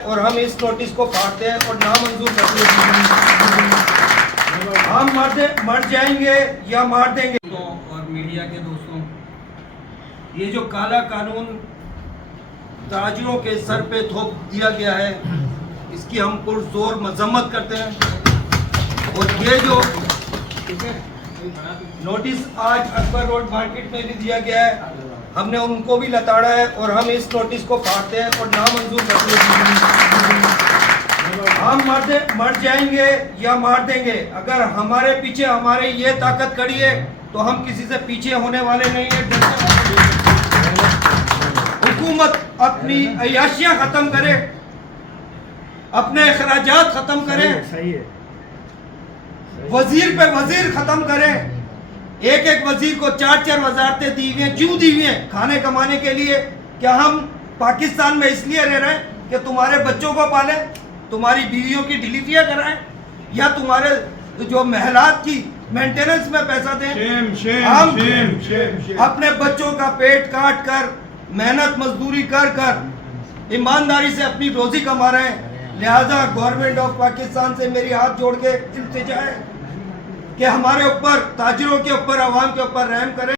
और हम इस नोटिस को फाड़ते हैं और नामंजूर करते हैं। हम मर जाएंगे या मार देंगे। और मीडिया के दोस्तों, ये जो काला कानून ताजिरों के सर पे थोप दिया गया है, इसकी हम पुरजोर मजम्मत करते हैं। और ये जो नोटिस आज अकबर रोड मार्केट में भी दिया गया है, हमने उनको भी लताड़ा है और हम इस नोटिस को फाड़ते हैं और नामंजूर करते हैं। हम मर जाएंगे या मार देंगे। अगर हमारे पीछे हमारे ये ताकत खड़ी है तो हम किसी से पीछे होने वाले नहीं है। हुकूमत अपनी अय्याशियां खत्म करे, अपने अखराजात खत्म करे, वजीर पे वजीर खत्म करे। एक एक वजीर को 4-4 वजारतें दी हुई हैं। क्यों दी हुई हैं? खाने कमाने के लिए। क्या हम पाकिस्तान में इसलिए रह रहे हैं कि तुम्हारे बच्चों को पाले, तुम्हारी बीवियों की डिलीवरियां कराएं, या तुम्हारे जो महलात की मेंटेनेंस में पैसा दें? हम अपने बच्चों का पेट काट कर, मेहनत मजदूरी कर कर ईमानदारी से अपनी रोजी कमा रहे हैं। लिहाजा गवर्नमेंट ऑफ पाकिस्तान से मेरी हाथ जोड़ के इल्तिजा है कि हमारे ऊपर, ताजिरों के ऊपर, अवाम के ऊपर रहम करें।